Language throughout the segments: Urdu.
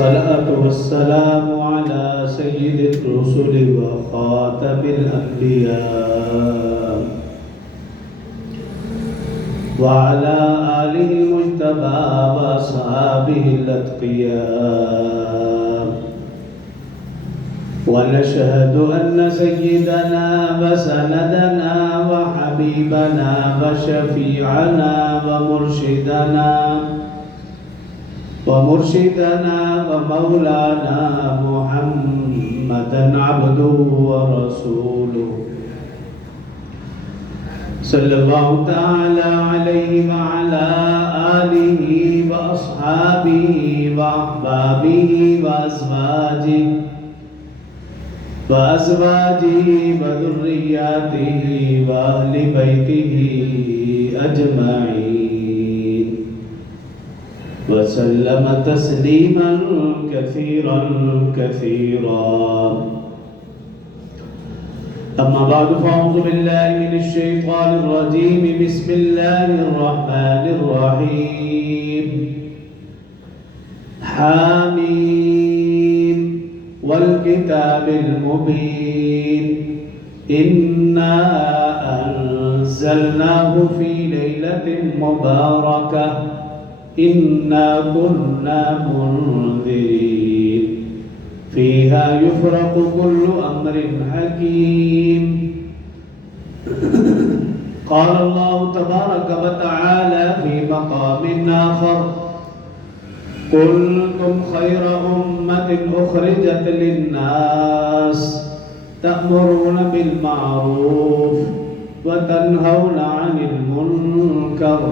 والصلاة والسلام على سيد الرسل وخاتم الأنبياء وعلى آله المجتبى وأصحابه الأتقياء. ونشهد أن سيدنا وسندنا وحبيبنا وشفيعنا ومرشدنا ومولانا محمدا عبده ورسوله صلى الله تعالى عليه وعلى آله وأصحابه وأحبابه وأزواجه وذرياته وأهل بيته أجمعين وسلم تسليما كثيرا أما بعد فأعوذ بالله من الشيطان الرجيم. بسم الله الرحمن الرحيم. حاميم والكتاب المبين إنا أنزلناه في ليلة مباركة إنا كنا منذرين فيها يفرق كل أمر حكيم. قال الله تبارك وتعالى في مقام آخر: كنتم خير أمة أخرجت للناس تأمرون بالمعروف وتنهون عن المنكر.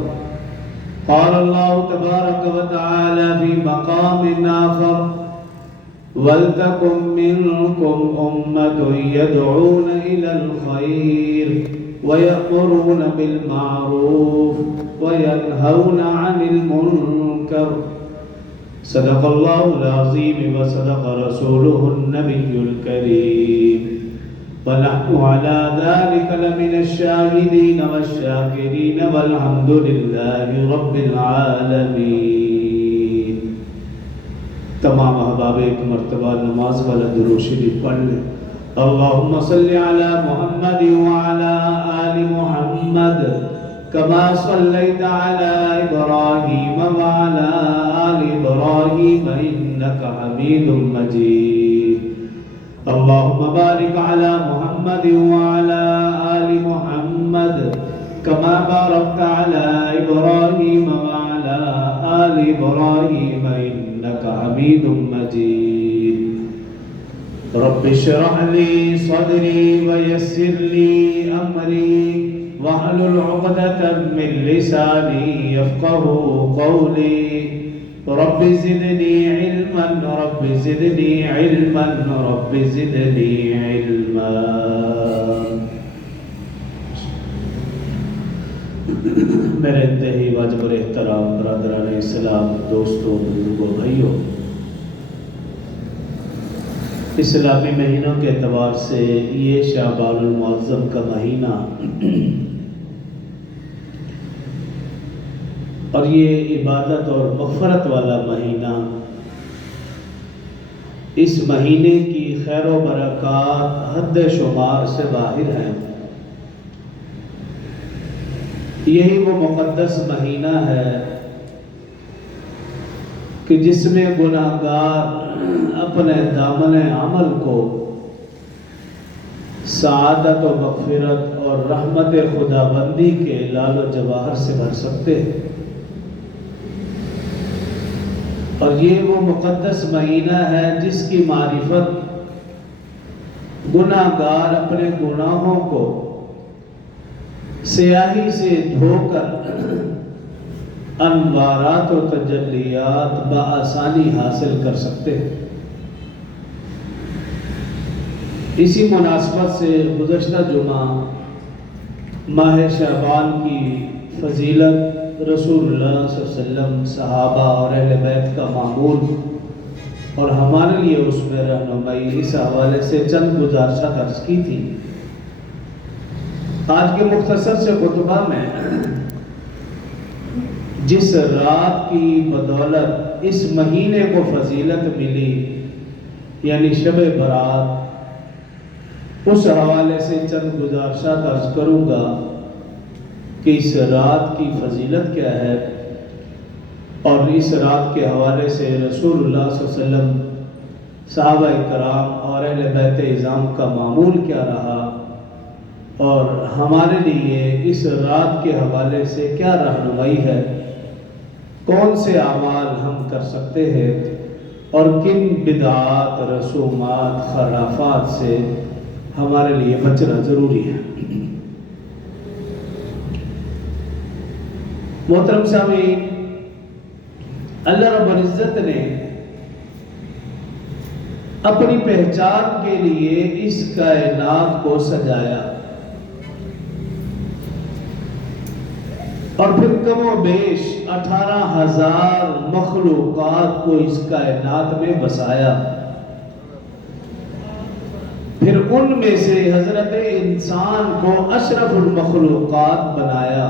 قال الله تبارك وتعالى في مقام آخر: وَلْتَكُنْ مِنْكُمْ أُمَّةٌ يَدْعُونَ إِلَى الْخَيْرِ وَيَأْمُرُونَ بِالْمَعْرُوفِ وَيَنْهَوْنَ عَنِ الْمُنْكَرِ. صدق الله العظيم وصدق رسوله النبي الكريم ونحن على ذلك لمن الشاهدين والشاكرين والحمد لله رب العالمين. تمام احباب ایک مرتبہ نماز والا درود شریف پڑھ لیں. اللہم صلی علی محمد وعلی آل محمد كما صليت على إبراهيم وعلى آل إبراهيم إنك حميد مجيد. اللهم بارك على محمد وعلى آل محمد كما باركت على إبراهيم وعلى آل إبراهيم إنك حميد مجيد. رب اشرح لي صدري ويسر لي أمري واحلل عقدة من لساني يفقهوا قولي. رب زدني علما رب زدني علما رب زدني علما. میرے انتہائی واجب اور احترام برادران اسلام، دوستوں، بزرگوں، بھائیوں، اسلامی مہینوں کے اعتبار سے یہ شعبان المعظم کا مہینہ اور یہ عبادت اور مغفرت والا مہینہ، اس مہینے کی خیر و برکات حد شمار سے باہر ہیں. یہی وہ مقدس مہینہ ہے کہ جس میں گناہگار اپنے دامن عمل کو سعادت و مغفرت اور رحمت خداوندی کے لال و جواہر سے بھر سکتے ہیں. اور یہ وہ مقدس مہینہ ہے جس کی معرفت گناہگار اپنے گناہوں کو سیاہی سے دھو کر انوارات و تجلیات بآسانی حاصل کر سکتے ہیں. اسی مناسبت سے گزشتہ جمعہ ماہ شعبان کی فضیلت، رسول اللہ صلی اللہ علیہ وسلم، صحابہ اور اہل بیت کا معمول اور ہمارے لیے اس میں رہنمائی، اس حوالے سے چند گزارشات عرض کی تھی. آج کے مختصر سے خطبہ میں جس رات کی بدولت اس مہینے کو فضیلت ملی یعنی شب برات، اس حوالے سے چند گزارشات عرض کروں گا کہ اس رات کی فضیلت کیا ہے، اور اس رات کے حوالے سے رسول اللہ صلی اللہ علیہ وسلم، صحابہ کرام اور اہل بیت اعظام کا معمول کیا رہا، اور ہمارے لیے اس رات کے حوالے سے کیا رہنمائی ہے، کون سے اعمال ہم کر سکتے ہیں، اور کن بدعات، رسومات، خرافات سے ہمارے لیے بچنا ضروری ہے۔ محترم سامعین، اللہ رب العزت نے اپنی پہچان کے لیے اس کائنات کو سجایا، اور پھر کم و بیش 18,000 مخلوقات کو اس کائنات میں بسایا، پھر ان میں سے حضرت انسان کو اشرف المخلوقات بنایا،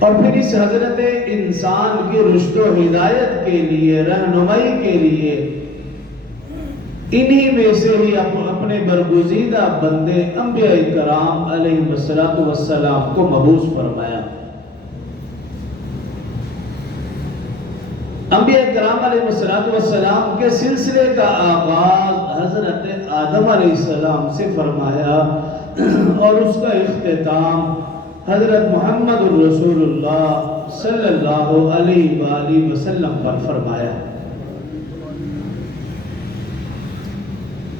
اور پھر اس حضرت انسان کی رشد و ہدایت کے لیے، رہنمائی کے لیے انہی میں سے ہی اپنے برگزیدہ بندے انبیاء کرام علیہ السلام کو مبعوث فرمایا۔ انبیاء کرام علیہ السلام کے سلسلے کا آغاز حضرت آدم علیہ السلام سے فرمایا، اور اس کا اختتام حضرت محمد الرسول اللہ صلی اللہ علیہ وآلہ وسلم پر فرمایا۔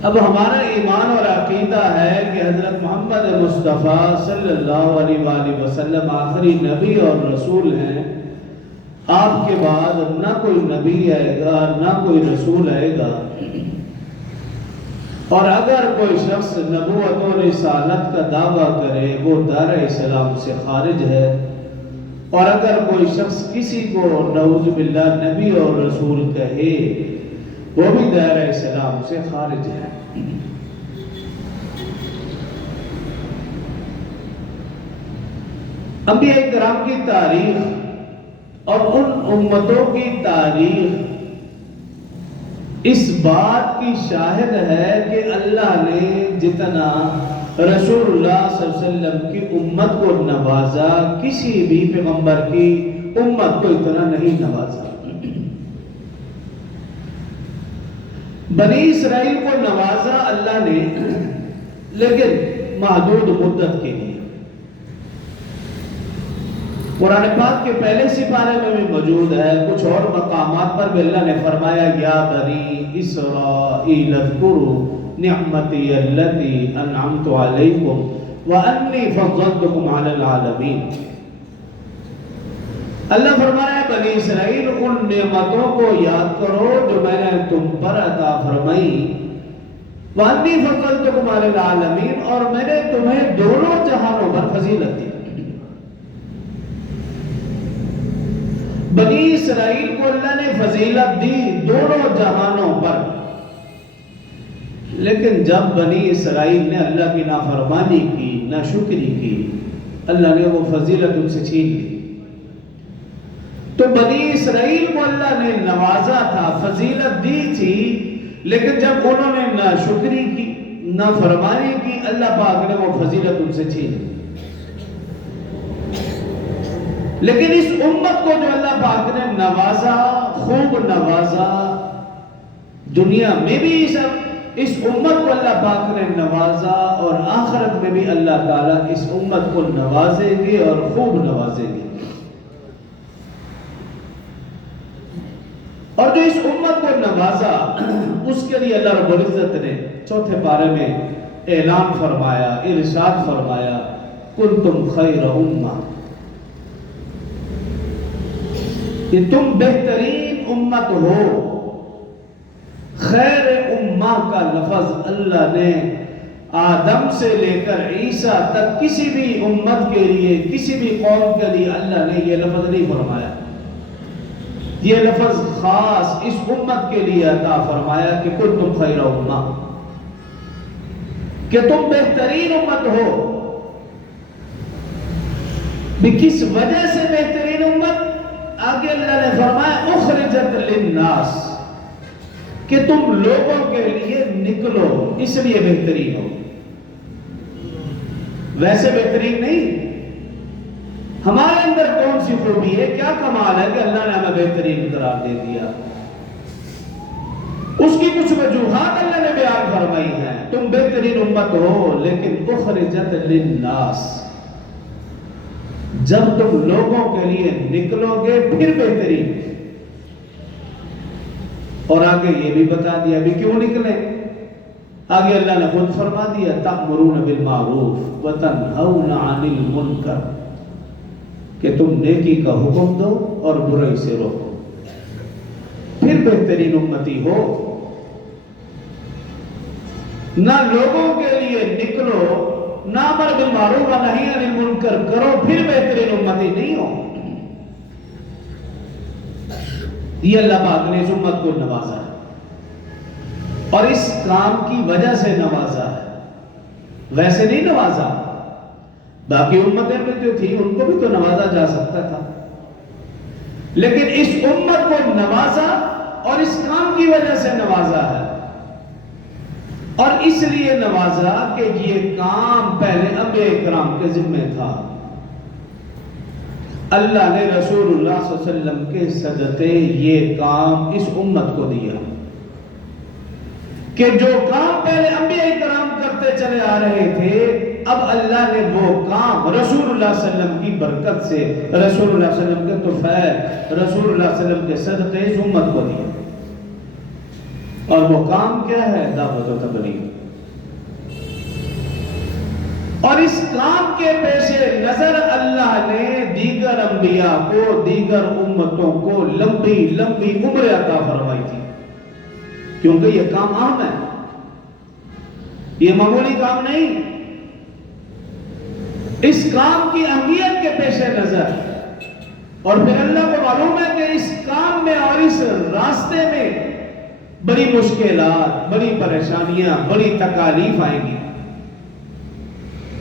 اب ہمارا ایمان اور عقیدہ ہے کہ حضرت محمد مصطفیٰ صلی اللہ علیہ وآلہ وسلم آخری نبی اور رسول ہیں، آپ کے بعد نہ کوئی نبی آئے گا، نہ کوئی رسول آئے گا، اور اگر کوئی شخص نبوت و رسالت کا دعویٰ کرے وہ دائرہ اسلام سے خارج ہے، اور اگر کوئی شخص کسی کو نعوذ باللہ نبی اور رسول کہے وہ بھی دائرہ اسلام سے خارج ہے۔ انبیاء کرام کی تاریخ اور ان امتوں کی تاریخ اس بات کی شاہد ہے کہ اللہ نے جتنا رسول اللہ صلی اللہ علیہ وسلم کی امت کو نوازا، کسی بھی پیغمبر کی امت کو اتنا نہیں نوازا۔ بنی اسرائیل کو نوازا اللہ نے، لیکن محدود مدت کے لیے۔ قرآن پاک کے پہلے سپارے میں بھی موجود ہے، کچھ اور مقامات پر بھی اللہ نے فرمایا یا بنی اسرائیل اذکروا نعمتی التی انعمت علیکم وانی فضلتکم علی العالمین۔ اللہ فرمایا ہے بنی اسرائیل ان نعمتوں کو یاد کرو جو میں نے تم پر عطا فرمائی، وانی فضلتکم علی العالمین، اور میں نے تمہیں دونوں جہانوں پر فضیلت دی۔ بنی اسرائیل کو اللہ نے فضیلت دی دونوں جہانوں پر، لیکن جب بنی اسرائیل نے اللہ کی نافرمانی کی، ناشکری کی، اللہ نے وہ فضیلت ان سے چھین لی۔ تو بنی اسرائیل کو اللہ نے نوازا تھا، فضیلت دی تھی، لیکن جب انہوں نے ناشکری کی، نافرمانی کی، اللہ پاک نے وہ فضیلت ان سے چھین لی۔ لیکن اس امت کو جو اللہ پاک نے نوازا، خوب نوازا، دنیا میں بھی اس امت کو اللہ پاک نے نوازا، اور آخرت میں بھی اللہ تعالیٰ اس امت کو نوازیں گے اور خوب نوازیں گے۔ اور جو اس امت کو نوازا اس کے لیے اللہ رب العزت نے چوتھے پارے میں اعلان فرمایا، ارشاد فرمایا کنتم خیر امہ، کہ تم بہترین امت ہو۔ خیر امہ کا لفظ اللہ نے آدم سے لے کر عیسیٰ تک کسی بھی امت کے لیے، کسی بھی قوم کے لیے اللہ نے یہ لفظ نہیں فرمایا، یہ لفظ خاص اس امت کے لیے عطا فرمایا کہ کنتم خیر امہ، کہ تم بہترین امت ہو۔ کس وجہ سے بہترین امت؟ آگے اللہ نے فرمایا اخرجت للناس کہ تم لوگوں کے لیے نکلو، اس لیے بہترین ہو، ویسے بہترین نہیں۔ ہمارے اندر کون سی خوبی ہے، کیا کمال ہے کہ اللہ نے ہمیں بہترین قرار دے دیا؟ اس کی کچھ وجوہات اللہ نے بیان فرمائی ہیں۔ تم بہترین امت ہو لیکن اخرجت للناس، جب تم لوگوں کے لیے نکلو گے پھر بہترین۔ اور آگے یہ بھی بتا دیا بھی کیوں نکلیں، آگے اللہ نے خود فرما دیا تأمرون بالمعروف وتنہون عن المنکر، کہ تم نیکی کا حکم دو اور برائی سے روکو، پھر بہترین امتی ہو۔ نہ لوگوں کے لیے نکلو، نہ امر بالمعروف و نہی عن المنکر کرو، پھر بہترین امتی نہیں ہو۔ یہ اللہ پاک نے اس امت کو نوازا ہے اور اس کام کی وجہ سے نوازا ہے، ویسے نہیں نوازا۔ باقی امتیں بھی جو تھی ان کو بھی تو نوازا جا سکتا تھا، لیکن اس امت کو نوازا اور اس کام کی وجہ سے نوازا ہے۔ اور اس لیے نوازا کہ یہ کام پہلے انبیاء کرام کے ذمہ تھا۔ اللہ نے رسول اللہ صلی اللہ علیہ وسلم کے صدقے یہ کام اس امت کو دیا کہ جو کام پہلے انبیاء کرام کرتے چلے آ رہے تھے، اب اللہ نے وہ کام رسول اللہ صلی اللہ علیہ وسلم کی برکت سے، رسول اللہ صلی اللہ علیہ وسلم کے طفیل، رسول اللہ صلی اللہ علیہ وسلم کے صدقے اس امت کو دیا۔ اور وہ کام کیا ہے؟ دعوت و تبلیغ۔ اور اس کام کے پیش نظر اللہ نے دیگر انبیاء کو، دیگر امتوں کو لمبی لمبی عمر عطا فرمائی تھی، کیونکہ یہ کام اہم ہے، یہ معمولی کام نہیں۔ اس کام کی اہمیت کے پیش نظر، اور پھر اللہ کو معلوم ہے کہ اس کام میں اور اس راستے میں بڑی مشکلات، بڑی پریشانیاں، بڑی تکالیف آئیں گی،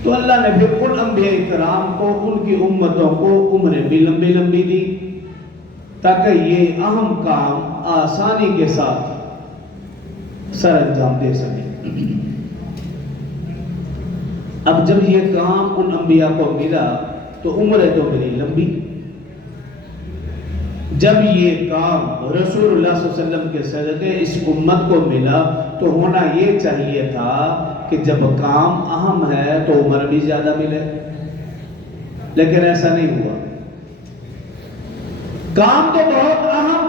تو اللہ نے پھر ان انبیاء کرام کو، ان کی امتوں کو عمریں بھی لمبی لمبی دی تاکہ یہ اہم کام آسانی کے ساتھ سر انجام دے سکیں۔ اب جب یہ کام ان انبیاء کو ملا تو عمریں تو ملی لمبی، جب یہ کام رسول اللہ صلی اللہ علیہ وسلم کے صدقے اس امت کو ملا تو ہونا یہ چاہیے تھا کہ جب کام اہم ہے تو عمر بھی زیادہ ملے، لیکن ایسا نہیں ہوا۔ کام تو بہت اہم،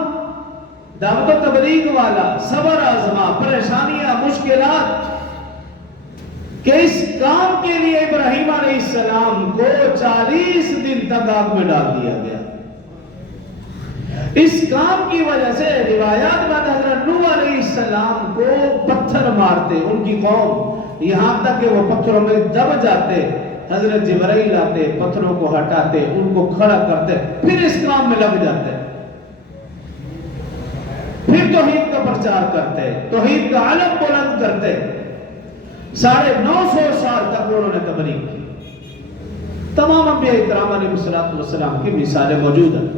دعوت و تبلیغ والا، صبر آزما، پریشانیاں، مشکلات، کہ اس کام کے لیے ابراہیم علیہ السلام کو 40 دن تک آگ میں ڈال دیا گیا۔ اس کام کی وجہ سے روایات میں حضرت نوح علیہ السلام کو پتھر مارتے ان کی قوم، یہاں تک کہ وہ پتھروں میں دب جاتے، حضرت جبرائیل آتے، پتھروں کو ہٹاتے، ان کو کھڑا کرتے، پھر اس کام میں لگ جاتے، پھر توحید کا پرچار کرتے، توحید کا علم بلند کرتے۔ 950 سال تک انہوں نے تبلیغ کی۔ تمام انبیاء کرام علیہ السلام کی مثالیں موجود ہیں۔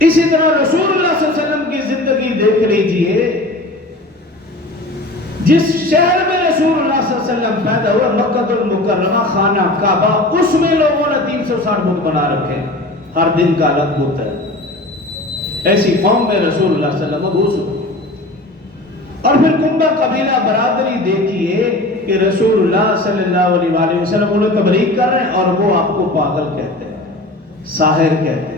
اسی طرح رسول اللہ صلی اللہ علیہ وسلم کی زندگی دیکھ لیجئے، جس شہر میں رسول اللہ صلی اللہ علیہ وسلم پیدا ہوا، مکہ المکرمہ، خانہ کعبہ، اس میں لوگوں نے 360 بت بنا رکھے، ہر دن کا الگ بت ہے۔ ایسی قوم میں رسول اللہ صلی اللہ علیہ وسلم مبعوث ہوئے۔ اور پھر کنبہ قبیلہ برادری دیکھیے کہ رسول اللہ صلی اللہ علیہ وسلم انہیں تبلیغ کر رہے ہیں اور وہ آپ کو پاگل کہتے ہیں، ساحر کہتے ہیں،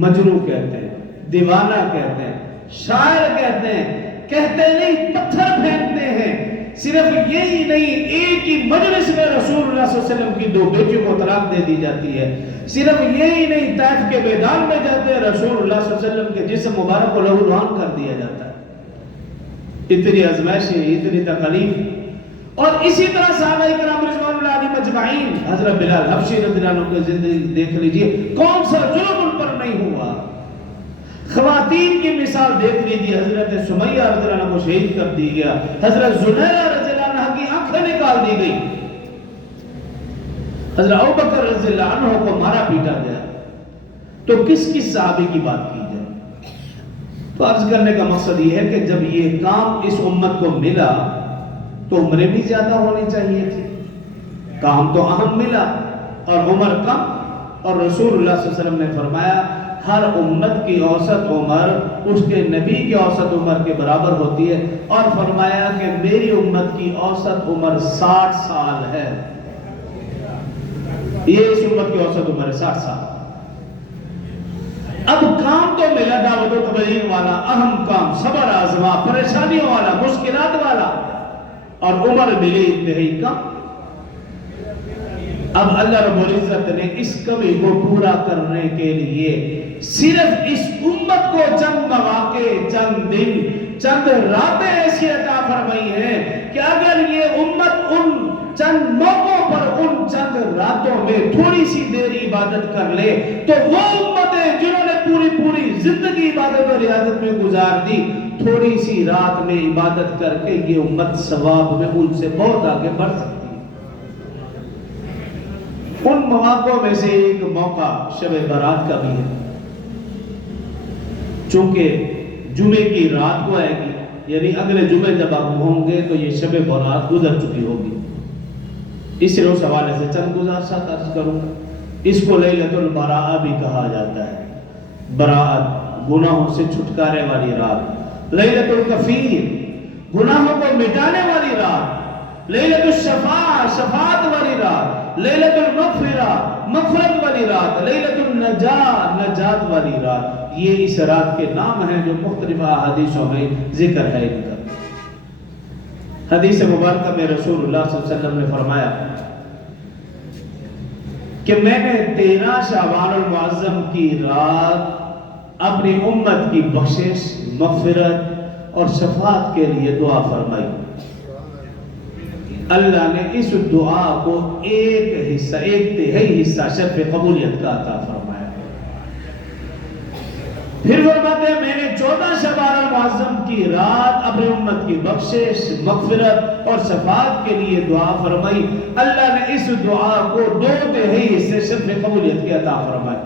مجنون کہتے ہیں، دیوانہ کہتے ہیں، شاعر کہتے ہیں، کہتے نہیں پتھر پھینکتے ہیں۔ صرف یہی نہیں، ایک ہی مجلس میں رسول اللہ صلی اللہ علیہ وسلم کی 2 بیٹیوں کو طلاق دے دی جاتی ہے۔ صرف یہی نہیں، طائف کے میدان میں جاتے ہیں، رسول اللہ صلی اللہ علیہ وسلم کے جسم مبارک کو لہو لہان کر دیا جاتا ہے۔ اتنی ازمائشیں، اتنی تکلیف۔ اور اسی طرح صحابہ کرام رضوان اللہ علیہم اجمعین، حضرت بلال حبشی رضی اللہ عنہ کی زندگی دیکھ لیجئے، کون سا ظلم ان پر نہیں ہوا۔ خواتین کی مثال دیکھ لیجئے، حضرت سمیہ رضی اللہ عنہ کو شہید کر دی گیا، حضرت زنیرہ رضی اللہ عنہ کی آنکھیں نکال دی گئی، حضرت ابوبکر رضی اللہ عنہ کو مارا پیٹا گیا۔ تو کس صحابی کی بات کی جائے؟ تو عرض کرنے کا مقصد یہ ہے کہ جب یہ کام اس امت کو ملا تو عمریں بھی زیادہ ہونی چاہیے تھی. کام تو اہم ملا اور عمر کم، اور رسول اللہ صلی اللہ علیہ وسلم نے فرمایا ہر امت کی اوسط عمر اس کے نبی کی اوسط عمر کے برابر ہوتی ہے، اور فرمایا کہ میری امت کی اوسط عمر 60 سال ہے. یہ اس امت کی اوسط عمر ہے 60 سال. اب کام تو ملا دعوت و تبلیغ والا، اہم کام، صبر آزما، پریشانیوں والا، مشکلات والا، اور عمر ملی انتہائی کم. اب اللہ رب العزت نے اس کمی کو پورا کرنے کے لیے صرف اس امت کو چند مواقع، چند دن، چند راتیں ایسی عطا فرمائی ہیں کہ اگر یہ امت ان چند موقعوں پر، ان چند راتوں میں تھوڑی سی دیر عبادت کر لے تو وہ امتیں جنہوں نے پوری زندگی عبادت اور ریاضت میں گزار دی، تھوڑی سی رات میں عبادت کر کے یہ امت ثواب میں ان سے بہت آگے بڑھ سکتی ہے. ان مواقعوں میں سے ایک موقع شب برات کا بھی ہے. چونکہ جمعے کی رات کو آئے گی، یعنی اگلے جمعے جب آپ ہوں گے تو یہ شب برات گزر چکی ہوگی. اس لیے اس حوالے سے چند گزارشات عرض کروں گا. اس کو لیلۃ البراءہ بھی کہا جاتا ہے. براءت، گناہوں سے چھٹکارے والی رات. لیلۃ الکفیر، گناہوں کو مٹانے والی رات. لیلۃ الشفاعہ، شفاعت والی رات. لیلۃ المغفرہ، مغفرت والی رات. لیلۃ النجات، نجات والی رات. یہ اس رات کے نام ہیں جو مختلف احادیثوں میں ذکر ہے ان کا. حدیث مبارکہ میں رسول اللہ صلی اللہ علیہ وسلم نے فرمایا کہ میں نے 13 شعبان المعظم کی رات اپنی امت کی بخشش، مغفرت اور شفاعت کے لیے دعا فرمائی. اللہ نے اس دعا کو ایک تہائی حصہ شرف قبولیت کا عطا فرمایا. پھر فرماتے ہیں میں نے 14 شعبان المعظم کی رات اپنی امت کی بخشش، مغفرت اور شفاعت کے لیے دعا فرمائی. اللہ نے اس دعا کو 2 تہائی حصے شرف قبولیت کی عطا فرمائی.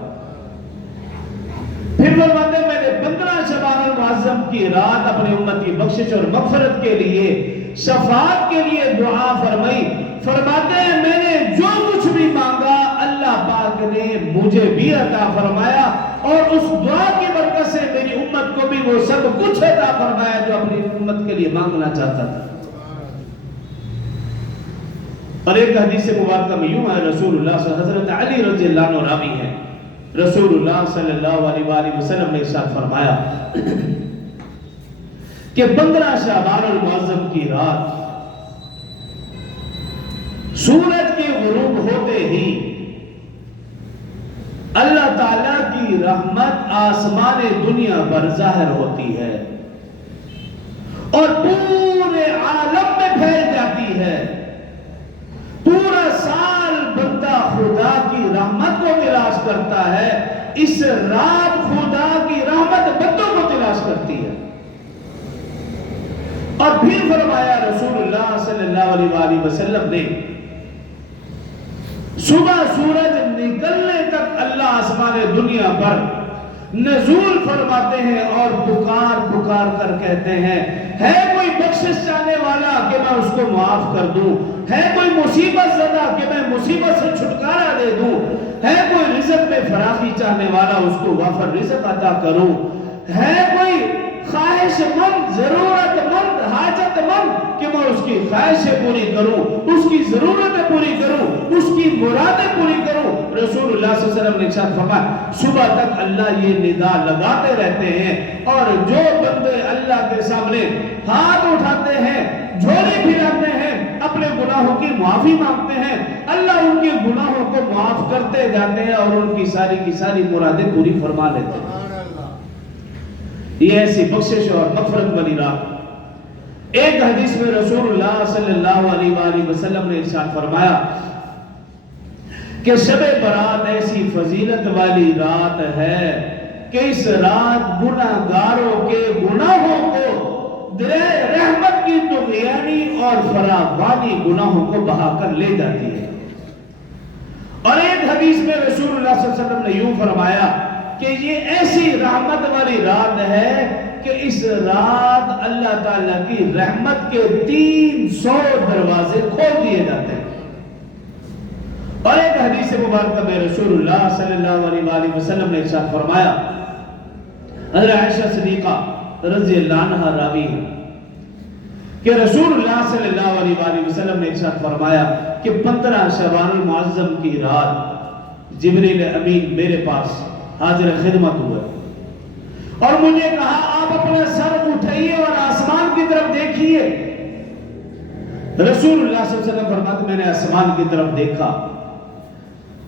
پھر فرماتے ہیں میں نے 15 شعبان المعظم کی رات اپنی امت کی بخشش اور مغفرت کے لیے، شفاعت کے لیے دعا فرمائی. فرماتے ہیں میں نے جو کچھ بھی مانگا اللہ پاک نے مجھے بھی عطا فرمایا، اور اس دعا کی برکت سے میری امت کو بھی وہ سب کچھ عطا فرمایا جو اپنی امت کے لیے مانگنا چاہتا تھا. اور ایک حدیث مبارکہ میں یوں ہے، رسول اللہ صلی اللہ علیہ وسلم، حضرت علی رضی اللہ عنہ راوی ہے، رسول اللہ صلی اللہ علیہ وآلہ وسلم نے ارشاد فرمایا کہ 15 شعبان المعظم کی رات سورج کے غروب ہوتے ہی اللہ تعالیٰ کی رحمت آسمان دنیا پر ظاہر ہوتی ہے اور پورے عالم میں پھیل جاتی ہے. پورا سال بندہ خدا کی رحمت کو تلاش کرتا ہے، اس رات خدا کی رحمت بندوں کو تلاش کرتی ہے. اور پھر فرمایا رسول اللہ صلی اللہ علیہ وآلہ وسلم نے صبح سورج نکلنے تک اللہ آسمان دنیا پر نزول فرماتے ہیں اور پکار کر کہتے ہیں ہے کوئی بخشش چاہنے والا کہ میں اس کو معاف کر دوں، ہے کوئی مصیبت زدہ کہ میں مصیبت سے چھٹکارا دے دوں، ہے کوئی رزق میں فراخی چاہنے والا اس کو وافر رزق عطا کروں، ہے کوئی خواہش مند، ضرورت مند، حاجت مند کہ میں اس کی خواہشیں پوری کروں، اس کی ضرورتیں پوری کروں، اس کی مرادیں پوری کروں. رسول اللہ صلی اللہ علیہ وسلم نے ارشاد فرمایا صبح تک اللہ یہ ندا لگاتے رہتے ہیں، اور جو بندے اللہ کے سامنے ہاتھ اٹھاتے ہیں، جھولی پھیلاتے ہیں، اپنے گناہوں کی معافی مانگتے ہیں، اللہ ان کے گناہوں کو معاف کرتے جاتے ہیں اور ان کی ساری مرادیں پوری فرما لیتے ہیں. یہ ایسی بخشش اور مغفرت والی رات. ایک حدیث میں رسول اللہ صلی اللہ علیہ وآلہ وسلم نے ارشاد فرمایا کہ شب برات ایسی فضیلت والی رات ہے کہ اس رات گناہگاروں کے گناہوں کو رحمت کی طغیانی اور فراوانی گناہوں کو بہا کر لے جاتی ہے. اور ایک حدیث میں رسول اللہ صلی اللہ علیہ وسلم نے یوں فرمایا کہ یہ ایسی رحمت والی رات ہے کہ اس رات اللہ تعالیٰ کی رحمت کے 300 دروازے کھول دیے جاتے ہیں۔ اور ایک حدیث مبارکہ میں رسول اللہ صلی اللہ علیہ وآلہ وسلم نے ارشاد فرمایا، حضرت عائشہ صدیقہ رضی اللہ عنہ راوی ہے کہ رسول اللہ صلی اللہ علیہ وآلہ وسلم نے ارشاد فرمایا کہ 15 شعبان المعظم کی رات جبریل امین میرے پاس حاضر خدمت ہوئے اور مجھے کہا آپ اپنا سر اٹھائیے اور آسمان کی طرف دیکھیے۔ رسول اللہ صلی اللہ علیہ وسلم فرماتے میں نے آسمان کی طرف دیکھا،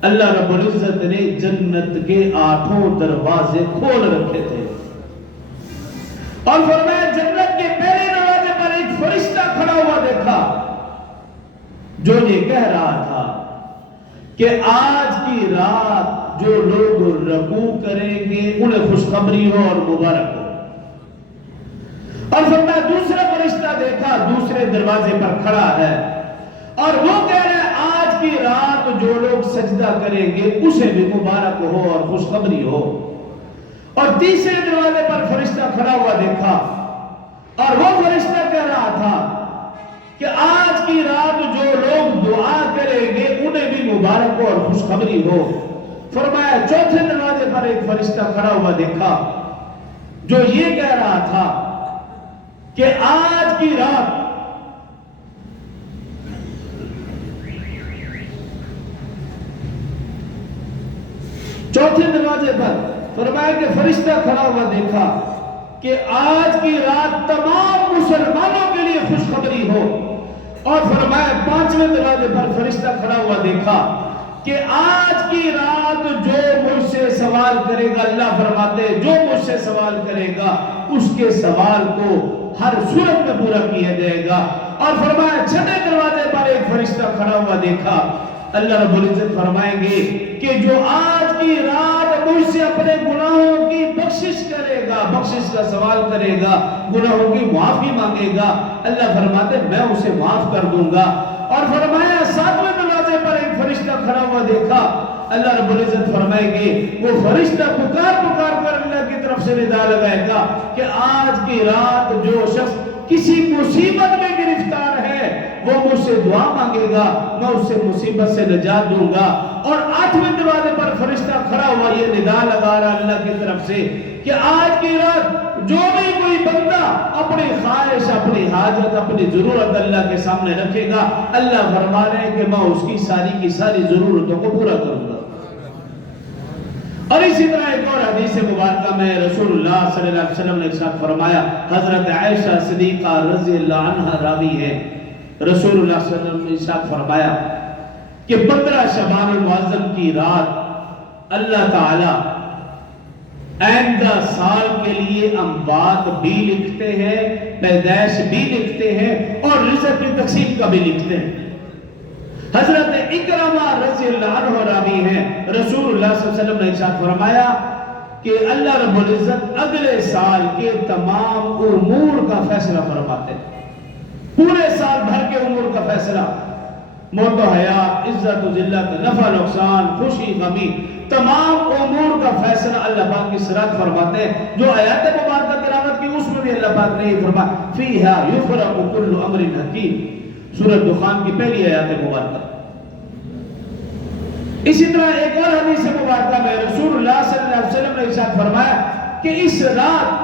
اللہ رب العزت نے جنت کے 8 دروازے کھول رکھے تھے اور فرمایا جنت کے پہلے دروازے پر ایک فرشتہ کھڑا ہوا دیکھا جو یہ کہہ رہا تھا کہ آج کی رات جو لوگ رکوع کریں گے انہیں خوشخبری ہو اور مبارک ہو۔ اور فرمایا دوسرا فرشتہ دیکھا دوسرے دروازے پر کھڑا ہے اور وہ کہہ رہا ہے آج کی رات جو لوگ سجدہ کریں گے اسے بھی مبارک ہو اور خوشخبری ہو۔ اور تیسرے دروازے پر فرشتہ کھڑا ہوا دیکھا اور وہ فرشتہ کہہ رہا تھا کہ آج کی رات جو لوگ دعا کریں گے انہیں بھی مبارک ہو اور خوشخبری ہو۔ فرمایا چوتھے دروازے پر ایک فرشتہ کھڑا ہوا دیکھا جو یہ کہہ رہا تھا کہ آج کی رات چوتھے دروازے پر فرمایا کہ فرشتہ کھڑا ہوا دیکھا کہ آج کی رات تمام مسلمانوں کے لیے خوشخبری ہو۔ اور فرمایا پانچویں دروازے پر فرشتہ کھڑا ہوا دیکھا کہ آج کی رات جو مجھ سے سوال کرے گا، اللہ فرماتے جو مجھ سے سوال کرے گا اس کے سوال کو ہر صورت میں پورا کیا جائے گا۔ اور فرمایا چھٹے دروازے پر ایک فرشتہ کھڑا ہوا دیکھا، اللہ رب العزت فرمائیں گے کہ جو آج کی رات مجھ سے اپنے گناہوں کی بخشش کرے گا، بخشش کا سوال کرے گا، گناہوں کی معافی مانگے گا، اللہ فرماتے میں اسے معاف کر دوں گا۔ اور فرمایا ساتویں دروازے پر ایک فرشتہ کھڑا ہوا دیکھا، اللہ رب العزت فرمائیں گے وہ فرشتہ پکار پکار کر اللہ کی طرف سے ندا لگائے گا کہ آج کی رات جو شخص کسی مصیبت میں گرفتار ہے وہ مجھ سے دعا مانگے گا، میں اس سے مصیبت سے نجات دوں گا۔ اور آٹھویں دروازے پر فرشتہ کھڑا ہوا یہ ندا لگا رہا اللہ کی طرف سے کہ آج کی رات جو بھی کوئی بندہ اپنی خواہش، اپنی حاجت، اپنی ضرورت اللہ کے سامنے رکھے گا، اللہ فرما رہے ہیں کہ میں اس کی ساری کی ساری ضرورتوں کو پورا کروں گا۔ اور اسی طرح ایک اور حدیث مبارکہ میں رسول اللہ صلی اللہ علیہ وسلم نے ارشاد فرمایا، حضرت عائشہ صدیقہ رضی اللہ عنہ راوی ہے، رسول اللہ صلی اللہ علیہ وسلم نے ارشاد فرمایا کہ 15 شعبان المعظم کی رات اللہ تعالی آئندہ سال کے لیے اموات بھی لکھتے ہیں، پیدائش بھی لکھتے ہیں اور رزق کی تقسیم کا بھی لکھتے ہیں۔ حضرت اکرمہ رضی اللہ عنہ راوی ہیں، رسول اللہ صلی اللہ علیہ وسلم نے ارشاد فرمایا کہ اللہ رب العزت اگلے سال کے تمام امور کا فیصلہ فرماتے ہیں، پورے سال بھر کے امور کا فیصلہ، موت و حیات، عزت و ذلت، نفع نقصان، خوشی غمی، تمام امور کا فیصلہ اللہ پاک کی صراط فرماتے ہیں۔ جو آیات مبارکہ تلاوت کی اس میں بھی اللہ پاک نے یہ فرمایا فیہا یفرق کل امر حکیم، سورۃ دخان کی پہلی آیات مبارکہ۔ اسی طرح ایک اور حدیث مبارکہ میں رسول اللہ صلی اللہ علیہ وسلم نے ارشاد فرمایا کہ اس رات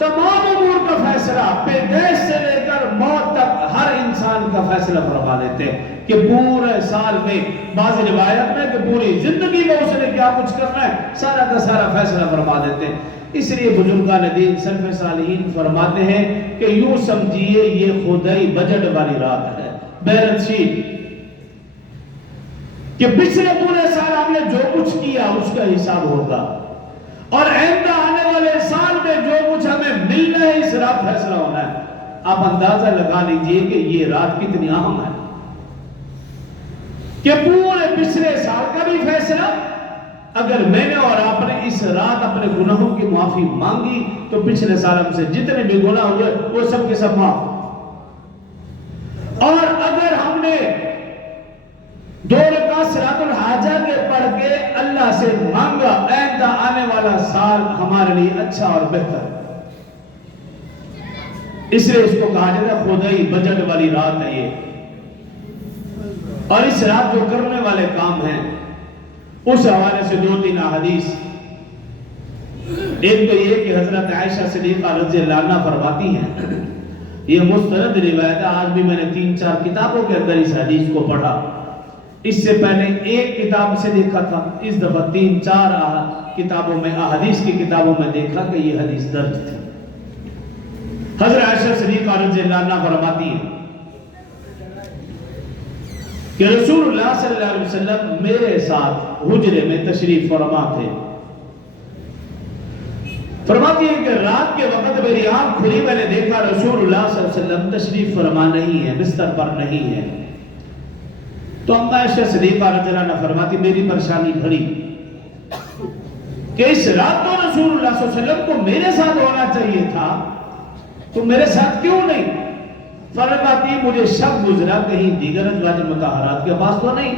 تمام امور کا فیصلہ پیدائش سے لے کر موت تک ہر انسان کا فیصلہ فرما دیتے ہیں کہ پورے سال میں، بعض روایت میں کہ پوری زندگی میں اس نے کیا کچھ کرنا ہے سارا کا سارا فیصلہ فرما دیتے ہیں۔ اس لیے بزرگان دین سلف صالحین فرماتے ہیں کہ یوں سمجھیے یہ خدائی بجٹ والی رات ہے، بیلنس شیٹ، کہ پچھلے پورے سال ہم نے جو کچھ کیا اس کا حساب ہوگا اور آئندہ آنے والے سال میں جو کچھ ہمیں ملنا ہے اس رات فیصلہ ہونا ہے۔ آپ اندازہ لگا لیجئے کہ یہ رات کتنی اہم ہے کہ پورے پچھلے سال کا بھی فیصلہ، اگر میں نے اور آپ نے اس رات اپنے گناہوں کی معافی مانگی تو پچھلے سال ہم سے جتنے بھی گناہ ہوئے وہ سب کے سب معاف، اور اگر ہم نے 2 رکعت صلاۃ الحاجہ کے پڑھ کے اللہ اللہ سے مانگا آئندہ آنے والا سال ہمارے لیے اچھا اور بہتر، اس لیے اس کو کہا جاتا ہے خدائی بجٹ والی رات ہے یہ۔ اور اس رات جو کرنے والے کام ہیں اس حوالے سے 2-3 احادیث، ایک تو یہ کہ حضرت عائشہ صدیقہ رضی اللہ عنہا فرماتی ہیں، یہ مستند روایت ہے، آج بھی میں نے 3-4 کتابوں کے اندر اس حدیث کو پڑھا، اس سے پہلے ایک کتاب سے دیکھا تھا، اس دفعہ 3-4 کتابوں میں، احادیث کی کتابوں میں دیکھا کہ یہ حدیث درج تھی۔ حضرت عائشہ صدیقہ رضی اللہ عنہا فرماتی ہیں کہ رسول اللہ صلی اللہ علیہ وسلم میرے ساتھ حجرے میں تشریف فرما تھے۔ فرماتی ہے کہ رات کے وقت میری آنکھ کھلی، میں نے دیکھا رسول اللہ صلی اللہ علیہ وسلم تشریف فرما نہیں ہے، بستر پر نہیں ہے۔ تو اما عائشہ صدیقہ رضی اللہ عنہا فرماتی میری پریشانی بڑھی کہ اس رات تو رسول اللہ صلی اللہ علیہ وسلم کو میرے ساتھ ہونا چاہیے تھا، تو میرے ساتھ کیوں نہیں؟ فرماتی مجھے شک گزرا کہیں دیگر ازواج مطہرات کے پاس تو نہیں۔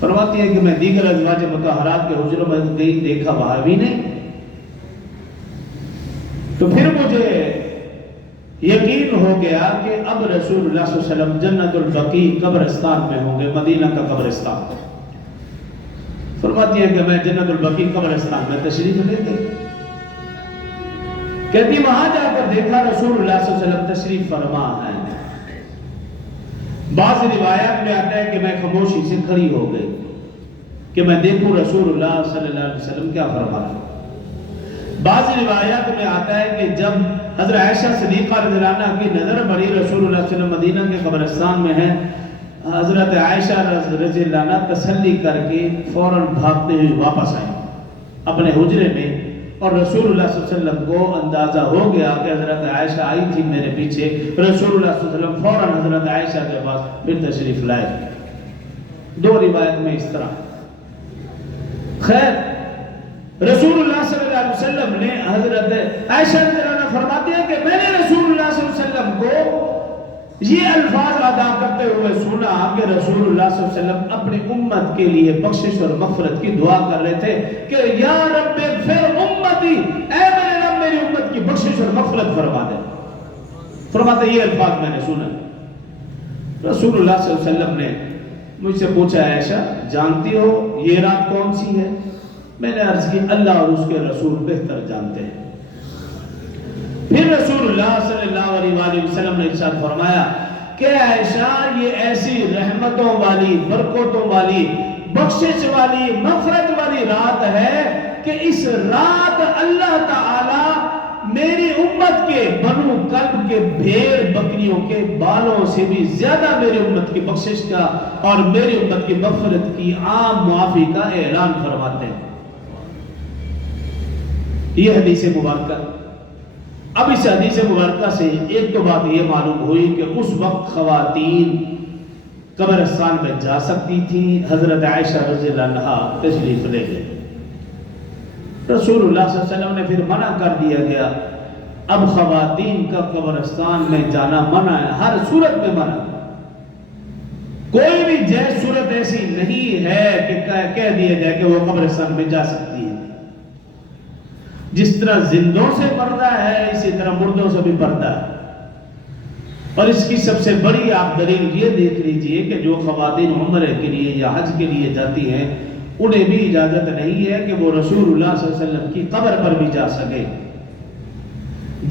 فرماتی ہے کہ میں دیگر ازواج مطہرات کے حجروں میں کہیں دیکھا، وہاں بھی نہیں۔ تو پھر مجھے یقین ہو گیا کہ اب رسول اللہ صلی اللہ علیہ وسلم جنت البقیع قبرستان میں ہوں گے، مدینہ کا قبرستان۔ فرماتی ہے کہ میں جنت البقیع قبرستان میں تشریف لے گئی، کہتی وہاں جا کر دیکھا رسول اللہ صلی اللہ علیہ وسلم تشریف فرما ہے۔ بعض روایات میں آتا ہے کہ میں خاموشی سے کھڑی ہو گئی کہ میں دیکھوں رسول اللہ صلی اللہ علیہ وسلم کیا فرما رہے۔ بعض روایات میں آتا ہے کہ جب حضرت عائشہ صدیقہ رضی اللہ عنہا کی نظر پڑی رسول اللہ صلی اللہ علیہ وسلم مدینہ کے قبرستان میں ہیں، حضرت عائشہ رضی اللہ عنہا تسلی کر کے فوراً بھاگتے ہوئے واپس آئیں اپنے حجرے میں، اور رسول اللہ صلی اللہ علیہ وسلم کو اندازہ ہو گیا کہ حضرت عائشہ آئی تھی میرے پیچھے۔ رسول اللہ صلی اللہ علیہ وسلم فوراً حضرت عائشہ کے پاس پھر تشریف لائے۔ 2 روایت میں اس طرح۔ خیر، رسول اللہ صلی اللہ علیہ وسلم نے حضرت عائشہ رضی اللہ عنہا فرماتی ہے کہ میں نے رسول اللہ صلی اللہ علیہ وسلم کو یہ الفاظ ادا کرتے ہوئے سنا کہ رسول اللہ صلی اللہ علیہ وسلم اپنی امت کے لیے بخشش اور مغفرت کی دعا کر رہے تھے کہ یا رب اغفر امتی، اے میرے رب میری امت کی بخشش اور مغفرت فرما دے۔ فرماتے یہ الفاظ میں نے سنا۔ رسول اللہ صلی اللہ علیہ وسلم نے مجھ سے پوچھا عائشہ جانتی ہو یہ رات کون سی ہے؟ میں نے عرض کی اللہ اور اس کے رسول بہتر جانتے ہیں۔ پھر رسول اللہ صلی اللہ علیہ وآلہ وسلم نے ارشاد فرمایا کہ عائشہ یہ ایسی رحمتوں والی، برکتوں والی، بخشش والی، مغفرت والی رات ہے کہ اس رات اللہ تعالی میری امت کے بنو کلب کے بھیڑ بکریوں کے بالوں سے بھی زیادہ میری امت کی بخشش کا اور میری امت کی مغفرت کی عام معافی کا اعلان فرماتے ہیں۔ یہ حدیث مبارکہ۔ اب اس حدیث مبارکہ سے ایک تو بات یہ معلوم ہوئی کہ اس وقت خواتین قبرستان میں جا سکتی تھیں، حضرت عائشہ رضی اللہ عنہا تشریف لے گئے۔ رسول اللہ صلی اللہ علیہ وسلم نے پھر منع کر دیا گیا، اب خواتین کا قبرستان میں جانا منع ہے، ہر صورت میں منع۔ کوئی بھی جائز صورت ایسی نہیں ہے کہ کہہ دیا جائے کہ وہ قبرستان میں جا سکتی ہے۔ جس طرح زندوں سے پردہ ہے اسی طرح مردوں سے بھی پردہ ہے۔ اور اس کی سب سے بڑی آپ دلیل یہ دیکھ لیجئے کہ جو خواتین عمرے کے لیے یا حج کے لیے جاتی ہیں انہیں بھی اجازت نہیں ہے کہ وہ رسول اللہ صلی اللہ علیہ وسلم کی قبر پر بھی جا سکے۔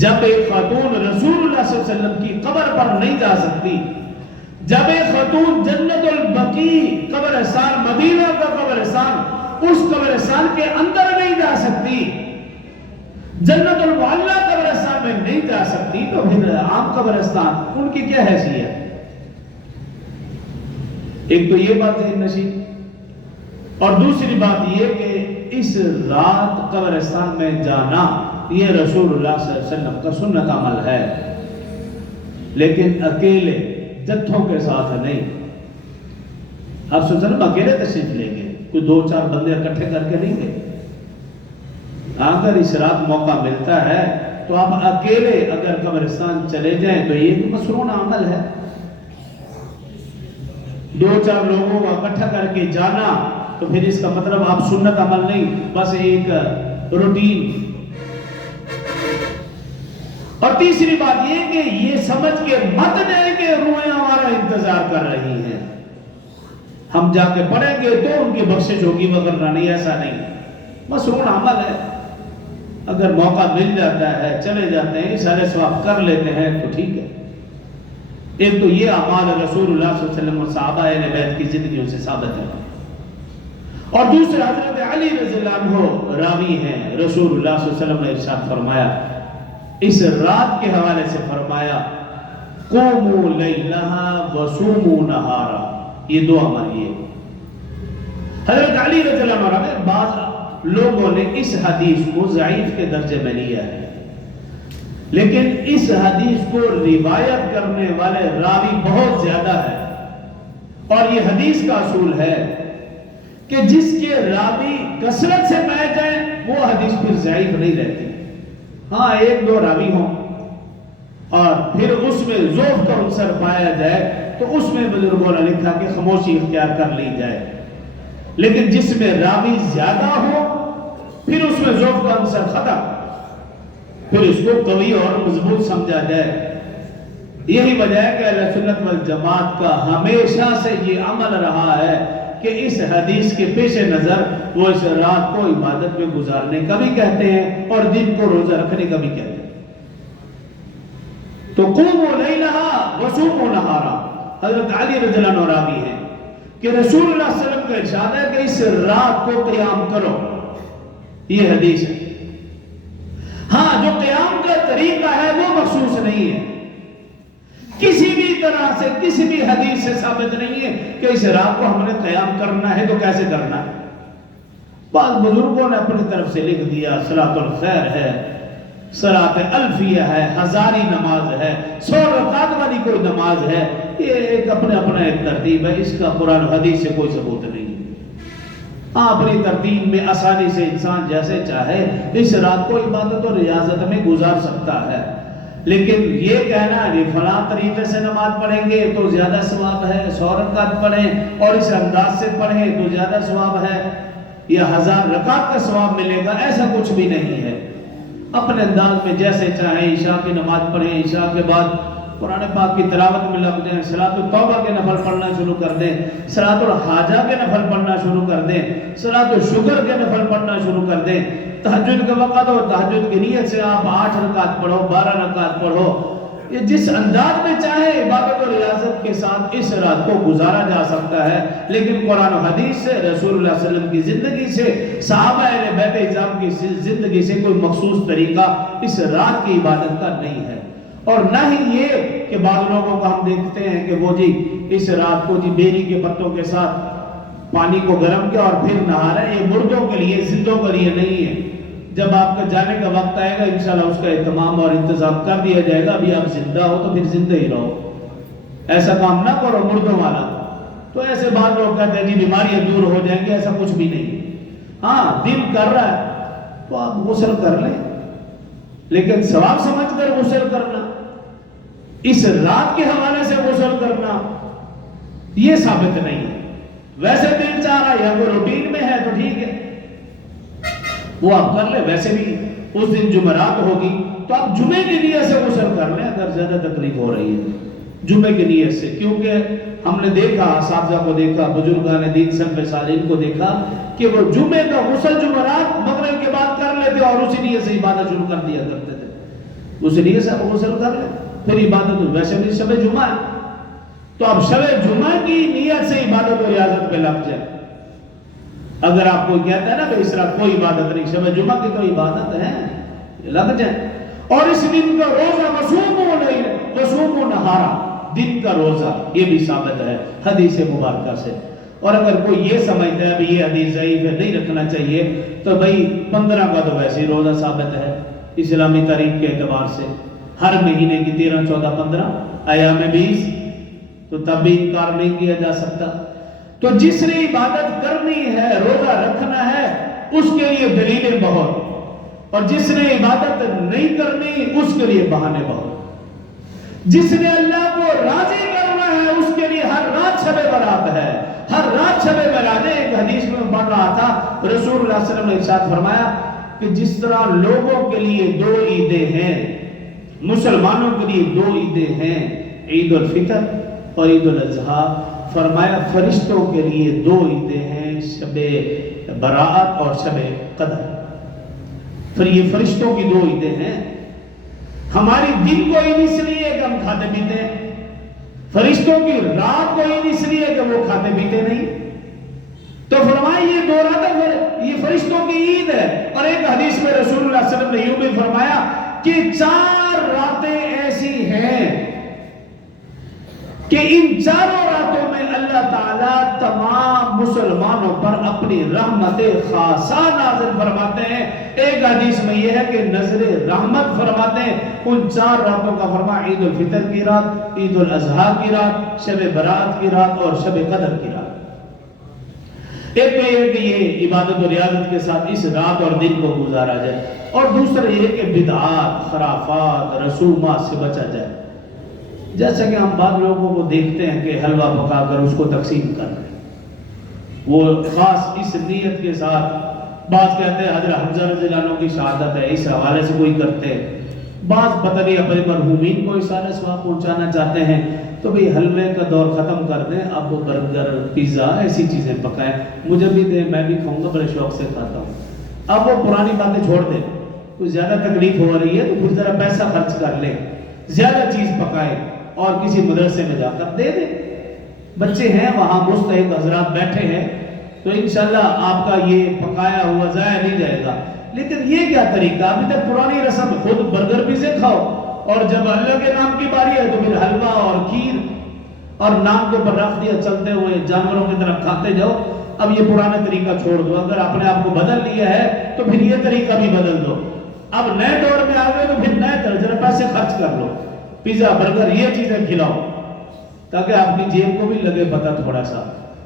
جب ایک خاتون رسول اللہ صلی اللہ علیہ وسلم کی قبر پر نہیں جا سکتی، جب ایک خاتون جنت البقیع قبرستان، مدینہ کا قبرستان، اس قبرستان کے اندر نہیں جا سکتی، جنت المعلیٰ قبرستان میں نہیں جا سکتی، تو پھر عام قبرستان ان کی کیا حیثیت؟ ایک تو یہ بات ذہن نشین، اور دوسری بات یہ کہ اس رات قبرستان میں جانا یہ رسول اللہ صلی اللہ علیہ وسلم کا سنت عمل ہے، لیکن اکیلے جتھوں کے ساتھ نہیں۔ آپ صلی اللہ علیہ وسلم اکیلے تشریف لیں گے، کوئی 2-4 بندے اکٹھے کر کے نہیں گے۔ اگر اس رات موقع ملتا ہے تو آپ اکیلے اگر قبرستان چلے جائیں تو یہ مسنون عمل ہے۔ 2-4 لوگوں کو اکٹھا کر کے جانا تو پھر اس کا مطلب آپ سنت عمل نہیں، بس ایک روٹین۔ اور تیسری بات یہ کہ یہ سمجھ کے مت دیں کہ روحیں ہمارا انتظار کر رہی ہیں، ہم جا کے پڑھیں گے تو ان کی بخشش ہوگی، مگر نہیں، ایسا نہیں، مسنون عمل ہے، اگر موقع مل جاتا ہے چلے جاتے ہیں، سارے ثواب کر لیتے ہیں تو ٹھیک ہے۔ ایک تو یہ اعمال رسول اللہ صلی اللہ علیہ وسلم اور صحابہ اہل بیت کی زندگیوں سے ثابت ہے، اور دوسرے حضرت علی رضی اللہ عنہ راوی ہیں، رسول اللہ صلی اللہ علیہ وسلم نے ارشاد فرمایا، اس رات کے حوالے سے فرمایا قوموا لیلہا وصوموا نہارا، یہ دعا مانگیے۔ حضرت علی رضی اللہ عنہ میں بعض لوگوں نے اس حدیث کو ضعیف کے درجے میں لیا ہے، لیکن اس حدیث کو روایت کرنے والے راوی بہت زیادہ ہے، اور یہ حدیث کا اصول ہے کہ جس کے راوی کثرت سے پائے جائیں وہ حدیث پھر ضعیف نہیں رہتی۔ ہاں ایک دو راوی ہوں اور پھر اس میں ضعف کا عنصر پایا جائے تو اس میں بزرگوں نے لکھا کہ خاموشی اختیار کر لی جائے، لیکن جس میں راوی زیادہ ہو پھر اس میں ضعف کا عنصر ختم، پھر اس کو قوی اور مضبوط سمجھا جائے۔ یہی وجہ ہے کہ اہل سنت والجماعت کا ہمیشہ سے یہ عمل رہا ہے کہ اس حدیث کے پیش نظر وہ اس رات کو عبادت میں گزارنے کا بھی کہتے ہیں اور دن کو روزہ رکھنے کا بھی کہتے ہیں۔ تو قوموا لیلہا وصوموا نہارا، حضرت علی رضی اللہ عنہ راوی ہیں کہ رسول اللہ صلی اللہ علیہ وسلم کا ارشاد ہے کہ اس رات کو قیام کرو، یہ حدیث ہے۔ ہاں جو قیام کا طریقہ ہے وہ مخصوص نہیں ہے، کسی بھی طرح سے کسی بھی حدیث سے ثابت نہیں ہے کہ اس رات کو ہم نے قیام کرنا ہے تو کیسے کرنا ہے۔ بعض بزرگوں نے اپنی طرف سے لکھ دیا صلاۃ الخیر ہے، صلاۃ الفیہ ہے، ہزاری نماز ہے، 100 رکعت والی کوئی نماز ہے، یہ ایک اپنا ایک ترتیب ہے، اس کا قرآن و حدیث سے کوئی ثبوت نہیں ہے۔ ہاں اپنی ترتیب میں آسانی سے انسان جیسے چاہے اس رات کو عبادت اور ریاضت میں گزار سکتا ہے، لیکن یہ کہنا کہ فلاں طریقے سے نماز پڑھیں گے تو زیادہ ثواب ہے، 100 رکعت پڑھیں اور اس انداز سے پڑھیں تو زیادہ ثواب ہے، یا 1000 رکعت کا ثواب ملے گا، ایسا کچھ بھی نہیں ہے۔ اپنے انداز میں جیسے چاہیں عشاء کی نماز پڑھیں، عشاء کے بعد قرآن پاک کی تلاوت میں لگ جائیں، صلاۃ التوبہ کے نفل پڑھنا شروع کر دیں، صلاۃ الحاجہ کے نفل پڑھنا شروع کر دیں، صلاۃ الشکر کے نفل پڑھنا شروع کر دیں، تہجد کا وقت ہو تہجد کی نیت سے آپ 8 رکعت پڑھو، 12 رکعت پڑھو، یہ جس انداز میں چاہے عبادت اور ریاضت کے ساتھ اس رات کو گزارا جا سکتا ہے، لیکن قرآن و حدیث سے، رسول اللہ صلی اللہ علیہ وسلم کی زندگی سے، صحابہ اہل بیت اعظام کی زندگی سے کوئی مخصوص طریقہ اس رات کی عبادت کا نہیں ہے۔ اور نہ ہی یہ کہ بعض لوگوں کو ہم دیکھتے ہیں کہ وہ جی اس رات کو جی بیری کے پتوں کے ساتھ پانی کو گرم کیا اور پھر نہا رہے ہیں، یہ مردوں کے لیے، زندوں کے لیے نہیں ہے۔ جب آپ کا جانے کا وقت آئے گا انشاءاللہ اس کا اہتمام اور انتظام کر دیا جائے گا، ابھی آپ زندہ ہو تو پھر زندہ ہی رہو، ایسا کام نہ کرو مردوں والا۔ تو ایسے بعض لوگ کہتے ہیں جی بیماریاں دور ہو جائیں گی، ایسا کچھ بھی نہیں۔ ہاں دل کر رہا ہے تو آپ غسل کر لیں، لیکن ثواب سمجھ کر غسل کرنا، اس رات کے حوالے سے غسل کرنا یہ ثابت نہیں ہے۔ ویسے دل چاہ رہا ہے یا کوئی روٹین میں ہے تو ٹھیک ہے وہ آپ کر لیں، ویسے بھی اس دن جمعرات ہوگی تو آپ جمعے کی نیت سے غسل کر لیں اگر زیادہ تکلیف ہو رہی ہے، جمعے کی نیت سے، کیونکہ ہم نے دیکھا، اساتذہ کو دیکھا، بزرگان دین سلف صالحین کو دیکھا کہ وہ جمعے کا غسل جمعرات مغرب کے بعد کر لیتے اور اسی نیت سے عبادت شروع کر دیا کرتے تھے، اسی نیت سے غسل کر لیں پھر عبادت۔ ویسے بھی شب جمعہ ہے تو اب شب جمعہ کی نیت سے عبادت و ریاضت پہ لگ جائے۔ اگر آپ کوئی کہتا ہے نا کہ اس رات کوئی عبادت نہیں، شب جمعہ کی تو عبادت ہے، لگ جائے۔ اور اس دن کا روزہ وصوموا نہارا، دن کا روزہ، یہ بھی ثابت ہے حدیث مبارکہ سے۔ اور اگر کوئی یہ سمجھتا ہے بھی یہ حدیث ضعیف ہے نہیں رکھنا چاہیے، تو بھائی 15 کا تو ویسے ہی روزہ ثابت ہے اسلامی تاریخ کے اعتبار سے، ہر مہینے کی 13، 14، 15 ایام 20، تو تب بھی انکار نہیں کیا جا سکتا۔ تو جس نے عبادت کرنی ہے، روزہ رکھنا ہے، اس کے لیے دلیلیں بہت، اور جس نے عبادت نہیں کرنی اس کے لیے بہانے بہت۔ جس نے اللہ کو راضی کرنا ہے اس کے لیے ہر رات شب برات ہے، ہر رات شب برات ہے۔ ایک حدیث میں پڑھ رہا تھا، رسول اللہ صلی اللہ علیہ وسلم نے ارشاد فرمایا کہ جس طرح لوگوں کے لیے دو عیدیں ہیں، مسلمانوں کے لیے دو عیدیں ہیں، عید الفطر اور عید الاضحیٰ، فرمایا فرشتوں کے لیے دو عیدیں ہیں، شب برات اور شب قدر۔ پھر یہ فرشتوں کی دو عیدیں ہیں۔ ہماری دن کو عید اس لیے کہ ہم کھاتے پیتے ہیں، فرشتوں کی رات کو عید اس لیے کہ وہ کھاتے پیتے نہیں۔ تو فرمایا یہ دو راتیں یہ فرشتوں کی عید ہے۔ اور ایک حدیث میں رسول اللہ صلی اللہ علیہ وسلم نے یوں بھی فرمایا کہ 4 راتیں ایسی ہیں کہ ان چاروں راتوں میں اللہ تعالیٰ تمام مسلمانوں پر اپنی رحمت خاصہ نازل فرماتے ہیں۔ ایک حدیث میں یہ ہے کہ نظر رحمت فرماتے ہیں۔ ان 4 راتوں کا فرمایا عید الفطر کی رات، عید الاضحیٰ کی رات، شب برات کی رات اور شب قدر کی رات۔ ایک تو یہ کہ یہ عبادت و ریاضت کے ساتھ اس رات اور دن کو گزارا جائے، اور دوسرا یہ کہ بدعات، خرافات، رسومات سے بچا جائے۔ جیسا کہ ہم بعض لوگوں کو دیکھتے ہیں کہ حلوہ پکا کر اس کو تقسیم کر رہے ہیں، وہ خاص اس نیت کے ساتھ، بعض کہتے ہیں حضرت حمزہ رضی اللہ عنہ کی شہادت ہے، اس حوالے سے کوئی کرتے ہیں، بعض پتہ نہیں اپنے مرحومین کو اصالہ ثواب پہنچانا چاہتے ہیں، تو بھئی حلوے کا دور ختم کر دیں، اب وہ برگر، پیزا ایسی چیزیں پکائیں، مجھے بھی دیں، میں بھی کھاؤں گا، بڑے شوق سے کھاتا ہوں۔ اب وہ پرانی باتیں چھوڑ دیں، کوئی زیادہ تکلیف ہو رہی ہے تو پھر ذرا پیسہ خرچ کر لیں، زیادہ چیز پکائیں اور کسی مدرسے میں جا کر دے دیں۔ بچے ہیں وہاں، مستحق حضرات بیٹھے ہیں، تو انشاءاللہ آپ کا یہ پکایا ہوا ضائع نہیں جائے گا۔ لیکن یہ کیا طریقہ، ابھی تک پرانی رسم، خود برگر پیزے کھاؤ اور جب اللہ کے نام کی باری ہے تو پھر حلوہ اور کھیر اور نام کے اوپر رکھ دیا، چلتے ہوئے جانوروں کی طرف کھاتے جاؤ۔ اب یہ پرانا طریقہ چھوڑ دو، اگر آپ نے آپ کو بدل لیا ہے تو پھر یہ طریقہ بھی بدل دو۔ اب نئے دور میں آ گئے تو پھر نئے طرح ذرا پیسے خرچ کر لو، پیزا، برگر، یہ چیزیں کھلاؤ تاکہ آپ کی جیب کو بھی لگے پتہ تھوڑا سا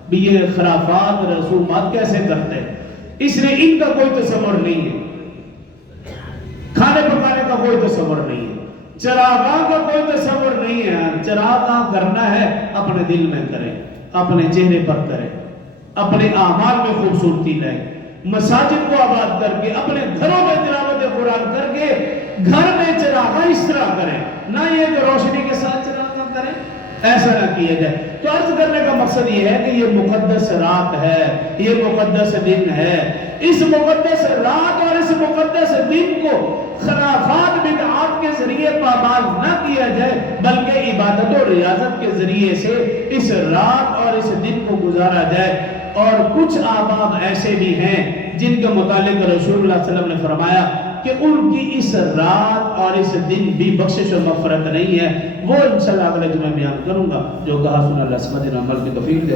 بھی یہ خرافات، رسومات کیسے کرتے ہیں۔ اس لیے ان کا کوئی تصور نہیں ہے، کھانے پکانے کا کوئی تصور نہیں ہے، چراغاں کا کوئی تصور نہیں ہے۔ چراغاں کرنا ہے اپنے دل میں کریں، اپنے چہرے پر کریں، اپنے اعمال میں خوبصورتی لائیں، مساجد کو آباد کر کے، اپنے گھروں میں تلاوت قرآن کر کے گھر میں چراغاں اس طرح کریں، نہ یہ کہ روشنی کے ساتھ چراغاں کریں، ایسا نہ کیا جائے۔ تو عرض کرنے کا مقصد یہ ہے کہ یہ مقدس رات ہے، یہ مقدس دن ہے۔ اس مقدس رات اور اس مقدس دن کو خرافات، بدعات کے ذریعے پامال نہ کیا جائے، بلکہ عبادت و ریاضت کے ذریعے سے اس رات اور اس دن کو گزارا جائے۔ اور کچھ احباب ایسے بھی ہیں جن کے متعلق رسول اللہ صلی اللہ علیہ وسلم نے فرمایا کہ ان کی اس رات اور اس دن بھی بخشش و مغفرت نہیں ہے، وہ انشاءاللہ اگلے جمعے بیان کروں گا۔ جو کہا سنا اللہ سمجھنا، عمل کی توفیق دے۔